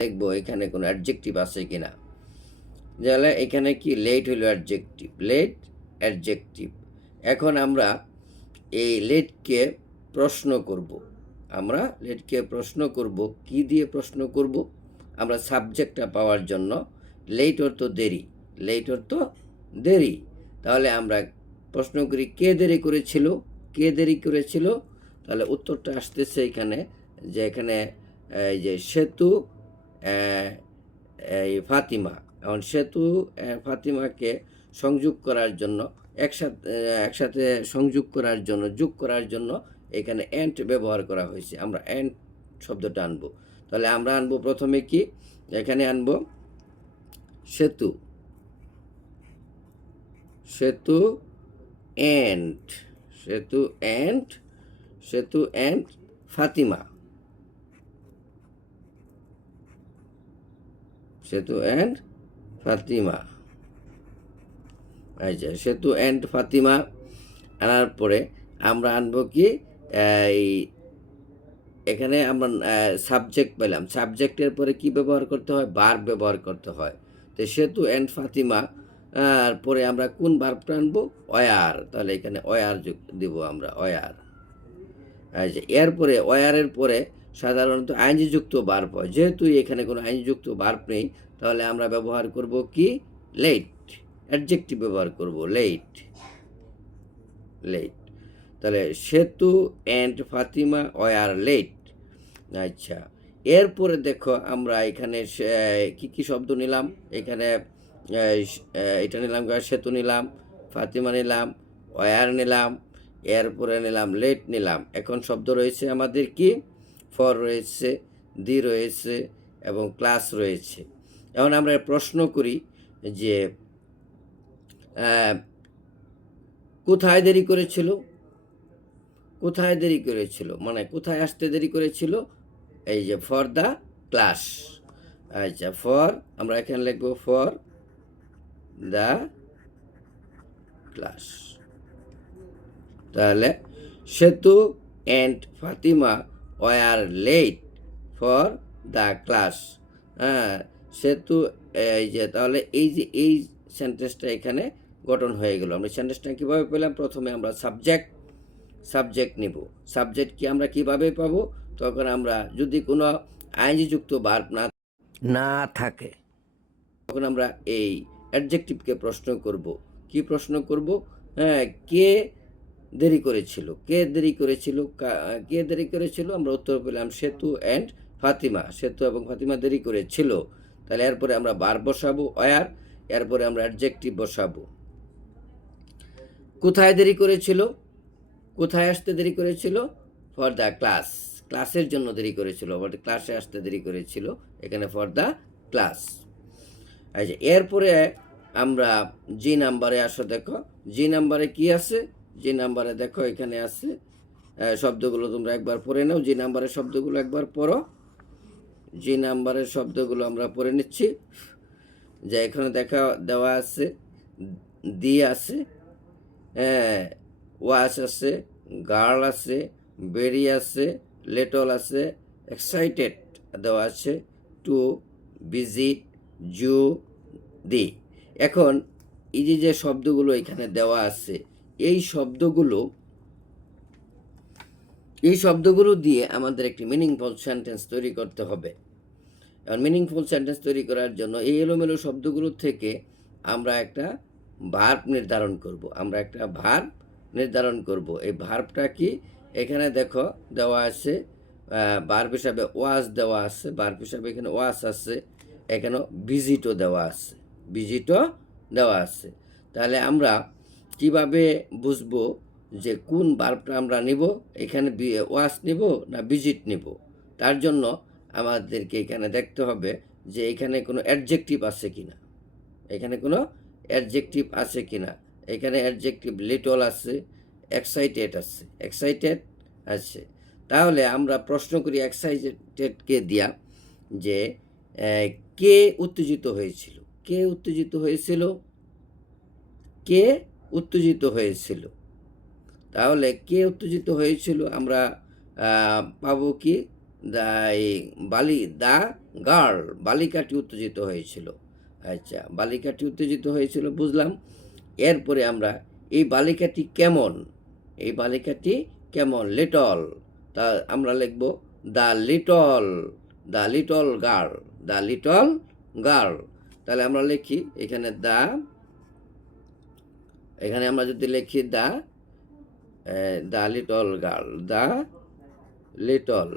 দেখবো এখানে কোনো অ্যাডজেক্টিভ আছে কিনা। তাহলে এখানে কি লেট হলো অ্যাডজেক্টিভ, লেট অ্যাডজেক্টিভ। এখন আমরা এই লেটকে প্রশ্ন করব। আমরা লেটকে প্রশ্ন করব, কি দিয়ে প্রশ্ন করব? আমরা সাবজেক্টটা পাওয়ার জন্য লেট অর্থ দেরি, লেট অর্থ দেরি। তাহলে আমরা প্রশ্ন করি কে দেরি করেছিল, কে দেরি করেছিল? তাহলে উত্তরটা আসতেছে এখানে, যে এখানে এই যে সেতু এই ফাতিমা। এখন সেতু ফাতিমাকে সংযোগ করার জন্য একসাথে সংযোগ করার জন্য, যোগ করার জন্য এখানে অ্যান্ড ব্যবহার করা হয়েছে। আমরা অ্যান্ড শব্দটা আনবো। তাহলে আমরা আনবো প্রথমে কি, এখানে আনবো সেতু, সেতু অ্যান্ড, সেতু অ্যান্ড, সেতু অ্যান্ড ফাতিমা, সেতু অ্যান্ড ফাতিমা। আচ্ছা, সেতু অ্যান্ড ফাতিমা আনার পরে আমরা আনবো কি, এই এখানে আমরা সাবজেক্ট পেলাম। সাবজেক্টের পরে কি ব্যবহার করতে হয়? ভার্ব ব্যবহার করতে হয়। তো সেতু অ্যান্ড ফাতিমা আর পরে আমরা কোন ভার্বটা আনবো? ওয়ার। তাহলে এখানে ওয়ার দিব আমরা, ওয়ার। আচ্ছা, এরপরে ওয়ারের পরে সাধারণত আইনযুক্ত ভার্ব হয়। যেহেতু এখানে কোনো আইনযুক্ত ভার্ব নেই, তাহলে আমরা ব্যবহার করব কি? লেট, অ্যাডজেক্টিভ ব্যবহার করব, লেট, লেট। তাহলে Setu and Fatima were late. আচ্ছা, এরপরে দেখো আমরা এখানে কি কি শব্দ নিলাম? এখানে এটা নিলাম, সেতু নিলাম, ফাতিমা নিলাম, ওয়ার নিলাম, এরপরে নিলাম লেট নিলাম। এখন শব্দ রয়েছে আমাদের কি? ফর রয়েছে, দি রয়েছে এবং ক্লাস রয়েছে। এখন আমরা প্রশ্ন করি যে কোথায় দেরি করেছিল? কোথায় দেরি করেছিল মানে কোথায় আসতে দেরি করেছিল? এই যে ফর দ্য ক্লাস। আচ্ছা, ফর আমরা এখানে লিখবো ফর দ্য ক্লাস। তাহলে Setu and Fatima were late for the class. হ্যাঁ, সেতু, এই যে তাহলে এই যে এই সেন্টেন্সটা এখানে গঠন হয়ে গেল। আমরা সেন্টেন্সটা কীভাবে পেলাম? প্রথমে আমরা সাবজেক্ট নিব। সাবজেক্ট কি আমরা কিভাবে পাবো? তখন আমরা যদি কোনো আইনযুক্ত ভার্ব না থাকে, তখন আমরা এই অ্যাডজেক্টিভকে প্রশ্ন করব। কি প্রশ্ন করব? হ্যাঁ, কে দেরি করেছিল, কে দেরি করেছিল, কে দেরি করেছিল? আমরা উত্তর পেলাম সেতু অ্যান্ড ফাতিমা, সেতু এবং ফাতিমা দেরি করেছিল। তাহলে এরপরে আমরা ভার্ব বসাবো ওয়ার, এরপরে আমরা অ্যাডজেক্টিভ বসাবো। কোথায় দেরি করেছিল? কোথায় আসতে দেরি করেছিল? ফর দ্য ক্লাস, ক্লাসের জন্য দেরি করেছিল, ক্লাসে আসতে দেরি করেছিল, এখানে ফর দ্য ক্লাস। আচ্ছা, এরপরে আমরা জি নাম্বারে আসো। দেখো জি নাম্বারে কি আছে? জি নাম্বারে দেখো এখানে আছে শব্দগুলো, তোমরা একবার পড়ে নাও। জি নাম্বারের শব্দগুলো একবার পড়ো। জি নাম্বারের শব্দগুলো আমরা পড়ে নিচ্ছি। যে এখানে দেওয়া আছে, দি আছে, ওয়াশ আছে, গার্ল আছে, বেরি আছে, লেটল আছে, এক্সাইটেড দেওয়া আছে, টু, ভিজিট, জু, দি। এখন এই যে শব্দগুলো এখানে দেওয়া আছে, এই শব্দগুলো দিয়ে আমাদের একটি মিনিংফুল সেন্টেন্স তৈরি করতে হবে। আর মিনিংফুল সেন্টেন্স তৈরি করার জন্য এই এলোমেলো শব্দগুলো থেকে আমরা একটা ভার্ব নির্ধারণ করব। আমরা একটা ভার্ব নির্ধারণ করব। এই ভার্বটা কি? এখানে দেখো দেওয়া আছে ভার্ব হিসাবে ওয়াজ দেওয়া আছে, ভার্ব হিসাবে এখানে ওয়াজ আছে, এখানে ভিজিটও দেওয়া আছে, ভিজিটও দেওয়া আছে। তাহলে আমরা কিভাবে বুঝবো যে কোন ভার্বটা আমরা নিব? এখানে ওয়াজ নিব না ভিজিট নিব? তার জন্য আমাদেরকে এখানে দেখতে হবে যে এখানে কোনো অ্যাডজেক্টিভ আছে কিনা, এখানে কোনো অ্যাডজেক্টিভ আছে কিনা। এখানে অ্যাডজেক্টিভ লিটল আছে, এক্সাইটেড আছে, এক্সাইটেড আছে। তাহলে আমরা প্রশ্ন করি এক্সাইটেডকে দিয়া যে কে উত্তেজিত হয়েছিল? কে উত্তেজিত হয়েছিল? কে উত্তেজিত হয়েছিল? তাহলে কে উত্তেজিত হয়েছিল আমরা পাবো কি? দ্য গার্ল, বালিকাটি উত্তেজিত হয়েছিল। আচ্ছা, বালিকাটি উত্তেজিত হয়েছিল বুঝলাম। এরপরে আমরা এই বালিকাটি কেমন, এই বালিকাটি কেমন, লিটল, তা আমরা লিখব the little girl, the little girl. তাহলে আমরা লিখি এখানে এখানে আমরা যদি লিখি the little girl, the little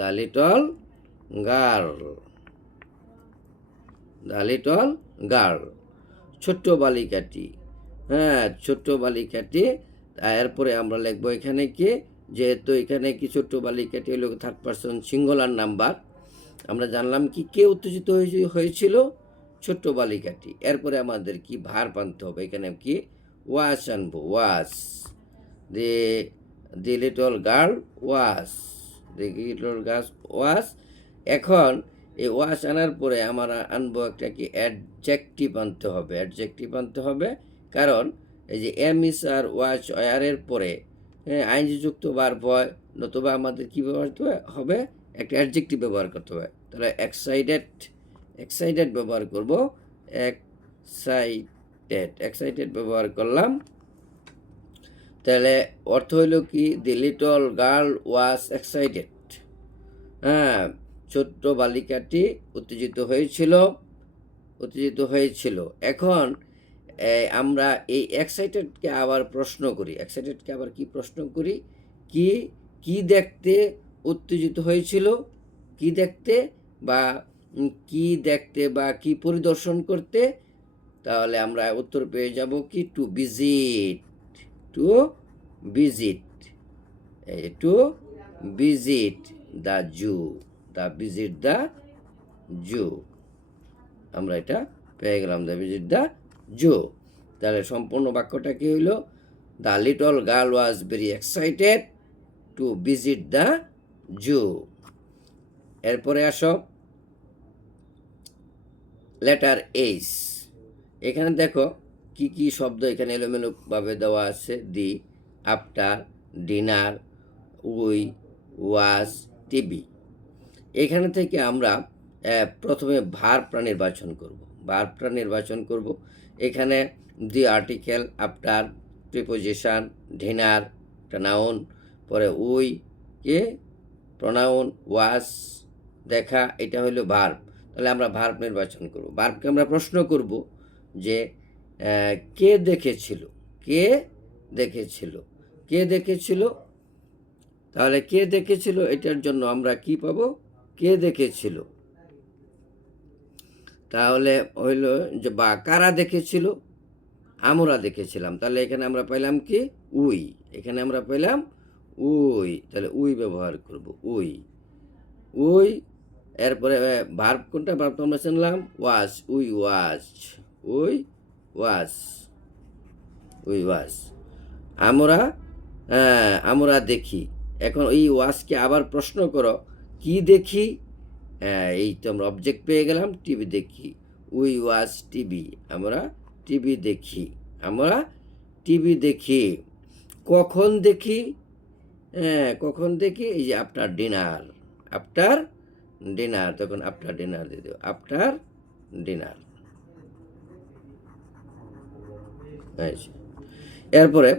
girl, the little girl, ছোট্ট বালিকাটি। হ্যাঁ, ছোট্ট বালিকাটি। এরপরে আমরা লিখবো এখানে কি, যেহেতু এখানে কি ছোট্ট বালিকাটি হলো থার্ড পারসন সিঙ্গুলার নাম্বার, আমরা জানলাম কি কে উত্তেজিত হয়েছিল, ছোট্ট বালিকাটি। এরপরে আমাদের কি ভার্ব আনতে হবে, এখানে কি ওয়াস আনবো, ওয়াস, দি লিটল গার্ল ওয়াস, দি লিটল গার্ল ওয়াস। এখন এই ওয়াস আনার পরে আমরা আনবো একটা কি অ্যাডজেক্টিভ আনতে হবে, অ্যাডজেক্টিভ আনতে হবে, কারণ এই যে এম ইস আর ওয়াচ এর পরে আইনযুক্ত ভার্ব হয়, নতুবা আমাদের কী ব্যবহার করতে হবে, একটা অ্যাডজেক্টিভ ব্যবহার করতে হবে। তাহলে এক্সাইটেড ব্যবহার করব, এক্সাইটেড ব্যবহার করলাম। তাহলে অর্থ হইল কি, দি লিটল গার্ল ওয়াজ এক্সাইটেড। হ্যাঁ, ছোট্ট বালিকাটি উত্তেজিত হয়েছিল। এখন আমরা এই এক্সাইটেডকে আবার প্রশ্ন করি, এক্সাইটেডকে আবার কি প্রশ্ন করি, কি দেখতে উত্তেজিত হয়েছিল, কি দেখতে বা কি পরিদর্শন করতে। তাহলে আমরা উত্তর পেয়ে যাব কি, টু ভিজিট দ্য জু, আমরা এটা পেয়ে গেলাম, দ্য ভিজিট দ্য জু। তাহলে সম্পূর্ণ বাক্যটা কি হইল, the little girl was very excited to visit the zoo. এরপরে আসো লেটার এইচ। এখানে দেখো কি কি শব্দ এখানে এলোমেলোভাবে দেওয়া আছে, the, after, dinner, we, was, TV. এখানে থেকে আমরা প্রথমে ভার্বটা নির্বাচন করব। এখানে the article, after preposition, dinner একটা নাউন, পরে উই কে প্রনাউন, ওয়াজ দেখা, এটা হলো ভার্ব। তাহলে আমরা ভার্ব নির্বাচন করব। ভার্বকে আমরা প্রশ্ন করব যে কে দেখেছিল। তাহলে কে দেখেছিল, এটার জন্য আমরা কি পাবো, কে দেখেছিল। তাহলে হইল যে বা কারা দেখেছিল, আমরা দেখেছিলাম। তাহলে এখানে আমরা পাইলাম কি, উই, তাহলে উই ব্যবহার করব, উই। এরপরে ভার্ব কোনটা, ভার্ব তো আমরা শুনলাম ওয়াজ, উই ওয়াজ। আমরা দেখি। এখন এই ওয়াজকে আবার প্রশ্ন করো, কি দেখি, এই তো আমরা অবজেক্ট পেয়ে গেলাম, টিভি দেখি, উই ওয়াজ টিভি, আমরা টিভি দেখি। কখন দেখি, এই যে আফটার ডিনার, তখন আফটার ডিনার দিয়ে দেবো, আফটার ডিনার। এরপরে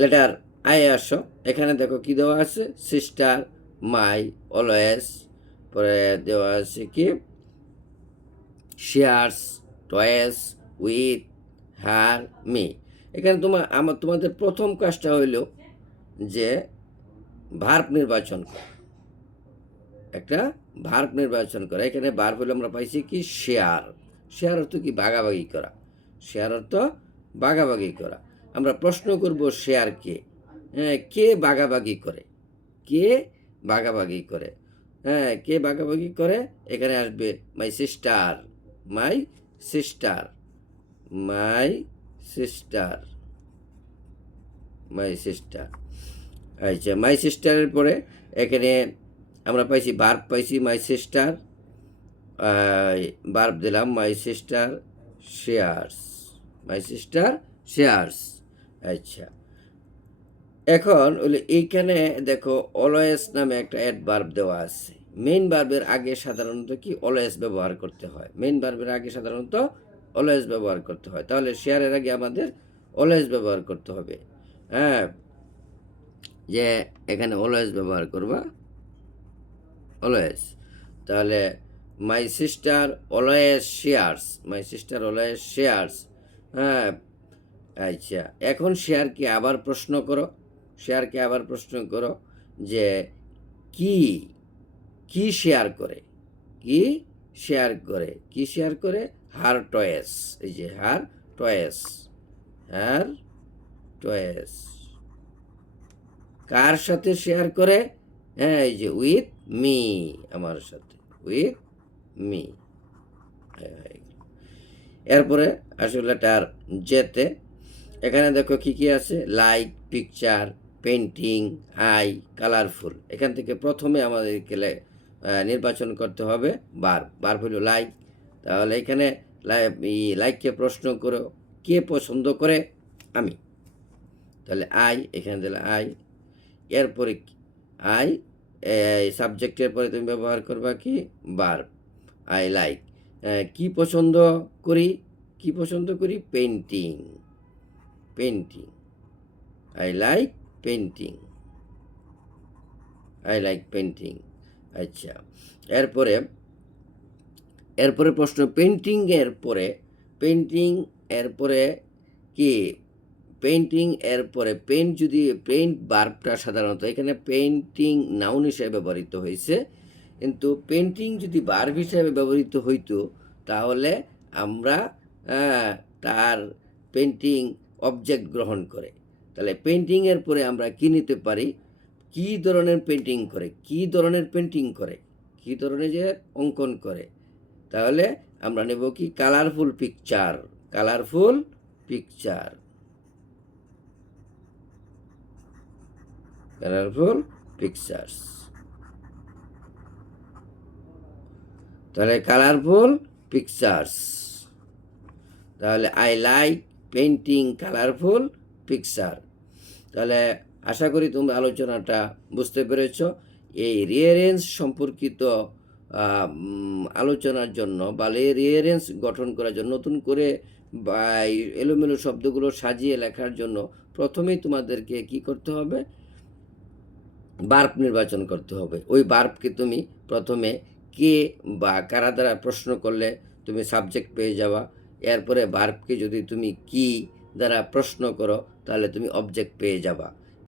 লেটার আই আসো। এখানে দেখো কি দেওয়া আছে, সিস্টার, মাই, অলওয়েজ, পরে দেওয়া আছে কি shares, toys, with, her, me. এখানে তোমাদের প্রথম কাজটা হইল যে ভার্ব নির্বাচন করা, একটা ভার্ব নির্বাচন করা। এখানে ভার্ব হইলে আমরা পাইছি কি শেয়ার অর্থ কি ভাগাভাগি করা। আমরা প্রশ্ন করব শেয়ারকে, কে ভাগাভাগি করে, এখানে আসবে মাই সিস্টার। আচ্ছা, মাই সিস্টারের পরে এখানে আমরা পাইছি ভার্ব, মাই সিস্টার, ভার্ব দিলাম মাই সিস্টার শেয়ার্স। আচ্ছা, এখন হলো এইখানে দেখো অলওয়েজ নামে একটা অ্যাডভার্ব দেওয়া আছে। মেইন ভার্বের আগে সাধারণত কি অলওয়েজ ব্যবহার করতে হয়। মেইন ভার্বের আগে সাধারণত অলওয়েজ ব্যবহার করতে হয়। তাহলে শেয়ারের আগে আমাদের অলওয়েজ ব্যবহার করতে হবে। হ্যাঁ, যে এখানে অলওয়েজ ব্যবহার করবা, অলওয়েজ। তাহলে my sister always shares, my sister always shares. হ্যাঁ, আচ্ছা, এখন শেয়ারকে আবার প্রশ্ন করো, শেয়ারকে আবার প্রশ্ন করো যে কি কি শেয়ার করে, কি শেয়ার করে, কি শেয়ার করে? হার টয়েস, এই যে হার টয়েস, হার টয়েস। কার সাথে শেয়ার করে? হ্যাঁ, এই যে উইথ মি, আমার সাথে, উইথ মি। এরপরে আসলে তার যেতে, এখানে দেখো কি কি আছে, like, picture, painting, I, colourful. এখান থেকে প্রথমে আমাদেরকে নির্বাচন করতে হবে বার্ব। বার্ব হলো লাইক। তাহলে এখানে লাইককে প্রশ্ন করো, কে পছন্দ করে? আমি। তাহলে আই, এখানে দিলে আই। এরপরে আই, সাবজেক্টের পরে তুমি ব্যবহার করবা কি? Verb, I like. কি পছন্দ করি? কি পছন্দ করি? Painting, painting, I like painting, I like painting. আচ্ছা, এরপরে এরপরে প্রশ্ন, পেন্টিং এর পরে, পেন্টিং এর পরে কি? পেন্টিং এর পরে পেন্ট, যদি পেন্ট বার্বটা সাধারণত এখানে পেন্টিং নাউন হিসেবে ব্যবহৃত হয়েছে, কিন্তু পেন্টিং যদি বার্ব হিসেবে ব্যবহৃত হইতো তাহলে আমরা তার পেন্টিং অবজেক্ট গ্রহণ করে। তাহলে পেন্টিংয়ের পরে আমরা কি নিতে পারি? কি ধরনের পেন্টিং করে, কি ধরনের পেন্টিং করে, কি ধরনের যে অঙ্কন করে। তাহলে আমরা নেব কি? Colourful picture, colourful picture, colourful pictures. তাহলে কালারফুল পিকচার্স। তাহলে I like painting colourful picture. তাহলে আশা করি তোমরা আলোচনাটা বুঝতে পেরেছ। এই রিয়ারেঞ্জ সম্পর্কিত আলোচনার জন্য বা রিয়ারেঞ্জ গঠন করার জন্য, নতুন করে বা এলোমেলো শব্দগুলো সাজিয়ে লেখার জন্য প্রথমেই তোমাদেরকে কি করতে হবে? বার্ব নির্বাচন করতে হবে। ওই বার্বকে তুমি প্রথমে কে বা কারা দ্বারা প্রশ্ন করলে তুমি সাবজেক্ট পেয়ে যাবা। এরপরে বার্বকে যদি তুমি কি দ্বারা প্রশ্ন করো তাহলে তুমি অবজেক্ট পেয়ে যাবা।